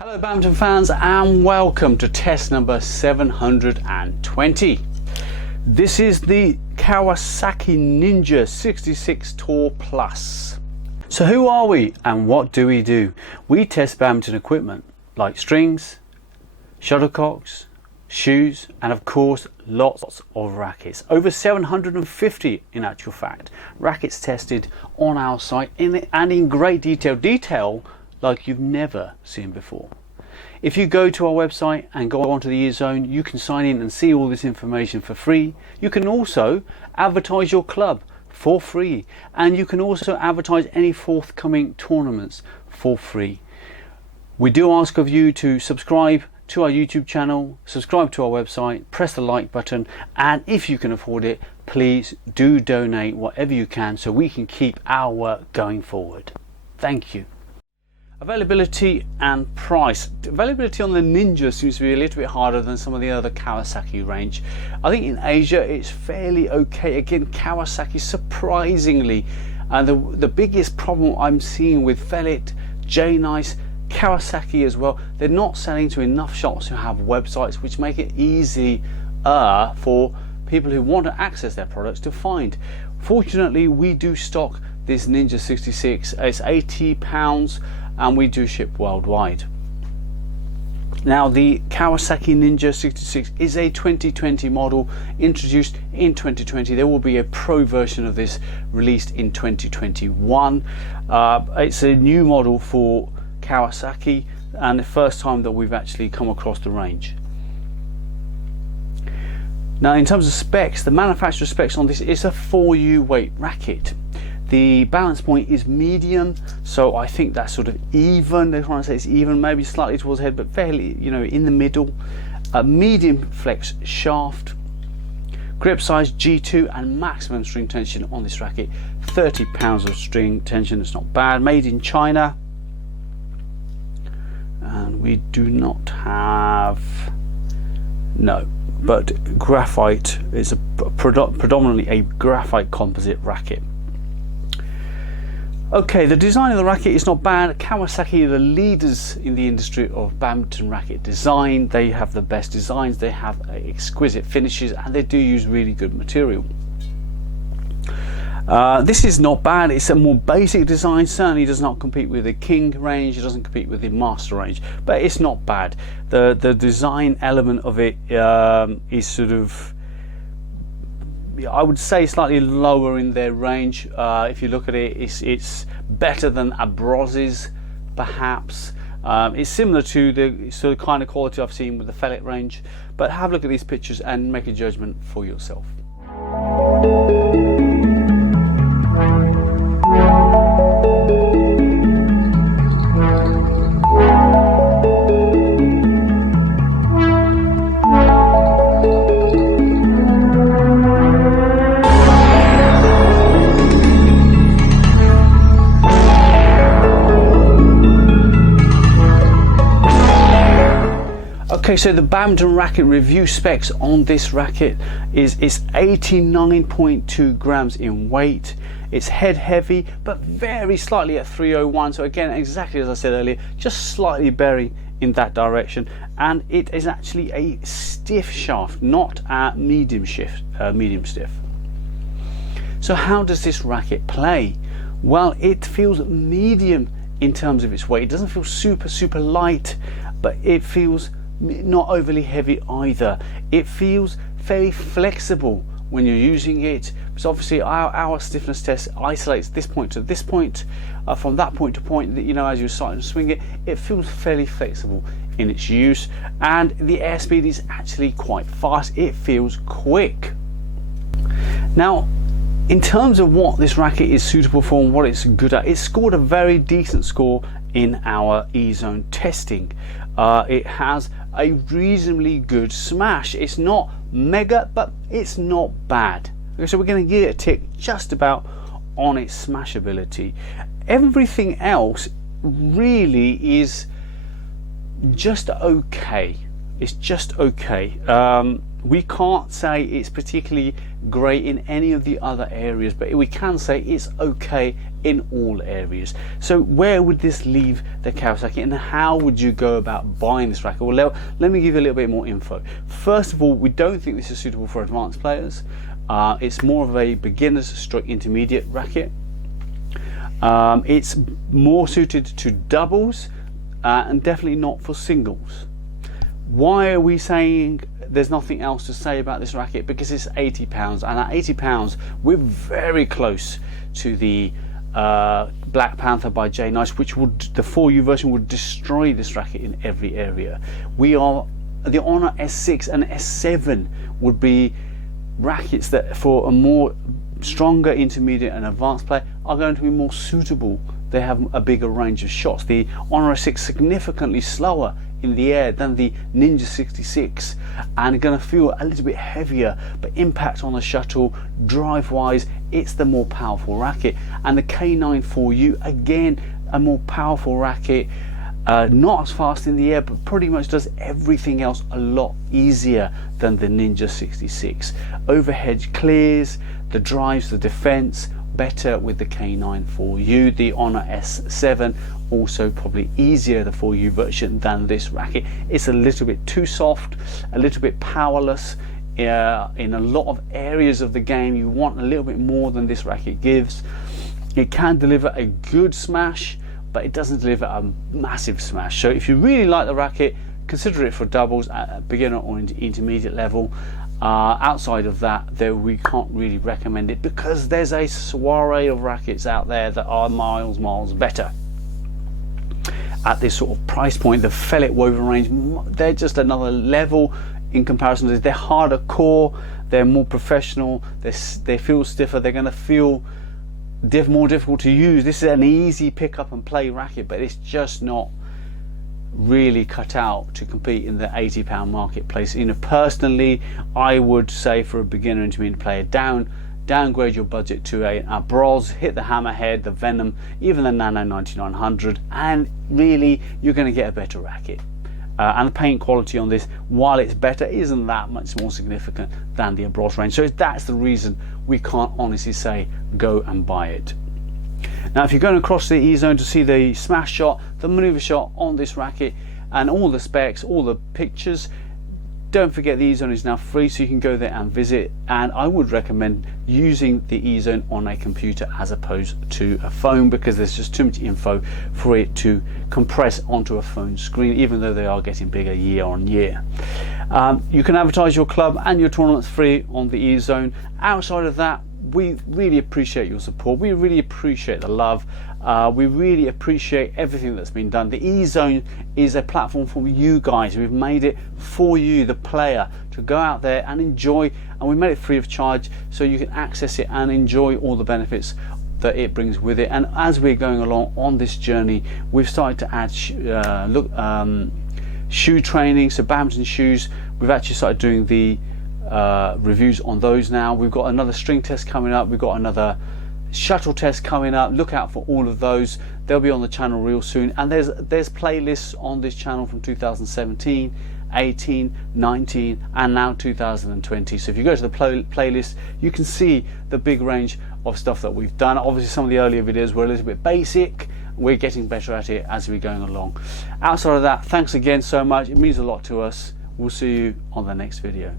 Hello badminton fans and welcome to test number 720. This is the Kawasaki Ninja 66 Tour Plus. So who are we and what do we do? We test badminton equipment like strings, shuttlecocks, shoes, and of course lots of rackets. Over 750 in actual fact. Rackets tested on our site and in great detail like you've never seen before. If you go to our website and go onto the E-Zone, you can sign in and see all this information for free. You can also advertise your club for free, and you can also advertise any forthcoming tournaments for free. We do ask of you to subscribe to our YouTube channel, subscribe to our website, press the like button, and if you can afford it, please do donate whatever you can so we can keep our work going forward. Thank you. Availability and price. Availability on the Ninja seems to be a little bit harder than some of the other Kawasaki range. I think in Asia it's fairly okay. Again, Kawasaki surprisingly, and the biggest problem I'm seeing with Fellet, J-Nice, Kawasaki as well, they're not selling to enough shops who have websites which make it easy for people who want to access their products to find. Fortunately, we do stock this Ninja 66. It's £80 and we do ship worldwide. Now the Kawasaki Ninja 66 is a 2020 model introduced in 2020. There will be a pro version of this released in 2021. It's a new model for Kawasaki and the first time that we've actually come across the range. Now in terms of specs, the manufacturer specs on this is a 4U weight racket. The balance point is medium, so I think that's sort of even. They're trying to say it's even, maybe slightly towards the head, but fairly, in the middle. A medium flex shaft, grip size G2, and maximum string tension on this racket 30 pounds of string tension. It's not bad. Made in China, and we do not have but graphite is predominantly a graphite composite racket. Okay, the design of the racket is not bad. Kawasaki are the leaders in the industry of badminton racket design. They have the best designs, they have exquisite finishes, and they do use really good material. This is not bad. It's a more basic design. Certainly does not compete with the King range. It doesn't compete with the Master range, but it's not bad. The design element of it is sort of, I would say, slightly lower in their range. If you look at it, it's better than Abroz's perhaps. It's similar to the sort of kind of quality I've seen with the Fellet range, but have a look at these pictures and make a judgment for yourself. Okay, so the badminton racket review specs on this racket is 89.2 grams in weight. It's head heavy, but very slightly at 301. So again, exactly as I said earlier, just slightly bearing in that direction. And it is actually a stiff shaft, not a medium stiff. So how does this racket play? Well, it feels medium in terms of its weight. It doesn't feel super light, but it feels not overly heavy either. It feels very flexible when you're using it, because obviously our stiffness test isolates this point to this point, from that point to point, as you're starting to swing it, it feels fairly flexible in its use, and the airspeed is actually quite fast. It feels quick. Now in terms of what this racket is suitable for and what it's good at, it scored a very decent score in our E-Zone testing. It has a reasonably good smash. It's not mega, but it's not bad. Okay, so we're going to give it a tick just about on its smash ability. Everything else really is just okay. It's just okay. We can't say it's particularly great in any of the other areas, but we can say it's okay in all areas. So where would this leave the Kawasaki, and how would you go about buying this racket? Well, let me give you a little bit more info. First of all, we don't think this is suitable for advanced players. It's more of a beginner's stroke intermediate racket. It's more suited to doubles and definitely not for singles. Why are we saying there's nothing else to say about this racket? Because it's £80, and at £80 we're very close to the Black Panther by J Nice, which would, the 4U version would destroy this racket in every area. We are, the Honor S6 and S7 would be rackets that for a more stronger intermediate and advanced player are going to be more suitable. They have a bigger range of shots. The Honor S6 significantly slower in the air than the Ninja 66, and going to feel a little bit heavier, but impact on the shuttle, drive wise, it's the more powerful racket. And the K9 4U, again, a more powerful racket, not as fast in the air, but pretty much does everything else a lot easier than the Ninja 66. Overhead clears, the drives, the defense, better with the K9 4U. The Honor S7 also probably easier, the 4U version, than this racket. It's a little bit too soft, a little bit powerless in a lot of areas of the game. You want a little bit more than this racket gives. It can deliver a good smash, but it doesn't deliver a massive smash. So if you really like the racket, consider it for doubles at a beginner or intermediate level. Outside of that, though, we can't really recommend it because there's a soiree of rackets out there that are miles better. At this sort of price point, the Fellet woven range, they're just another level in comparison to this. They're harder core, they're more professional, they feel stiffer, they're going to feel more difficult to use. This is an easy pick up and play racket, but it's just not really cut out to compete in the £80 marketplace. You know, personally, I would say for a beginner intermediate player, downgrade your budget to a Bros, hit the Hammerhead, the Venom, even the Nano 9900, and really you're going to get a better racket. And the paint quality on this, while it's better, isn't that much more significant than the Bros range. So that's the reason we can't honestly say go and buy it. Now, if you're going across the E-Zone to see the smash shot, the maneuver shot on this racket, and all the specs, all the pictures, don't forget the E-Zone is now free, so you can go there and visit. And I would recommend using the E-Zone on a computer as opposed to a phone, because there's just too much info for it to compress onto a phone screen, even though they are getting bigger year on year. You can advertise your club and your tournaments free on the E-Zone. Outside of that, we really appreciate your support. We really appreciate the love. We really appreciate everything that's been done. The E-Zone is a platform for you guys. We've made it for you, the player, to go out there and enjoy, and we made it free of charge so you can access it and enjoy all the benefits that it brings with it. And as we're going along on this journey, we've started to add shoe training, so badminton shoes. We've actually started doing the reviews on those now. We've got another string test coming up, we've got another shuttle test coming up. Look out for all of those. They'll be on the channel real soon, and there's playlists on this channel from 2017, 18, 19, and now 2020. So if you go to the playlist, you can see the big range of stuff that we've done. Obviously some of the earlier videos were a little bit basic. We're getting better at it as we're going along. Outside of that, thanks again so much. It means a lot to us. We'll see you on the next video.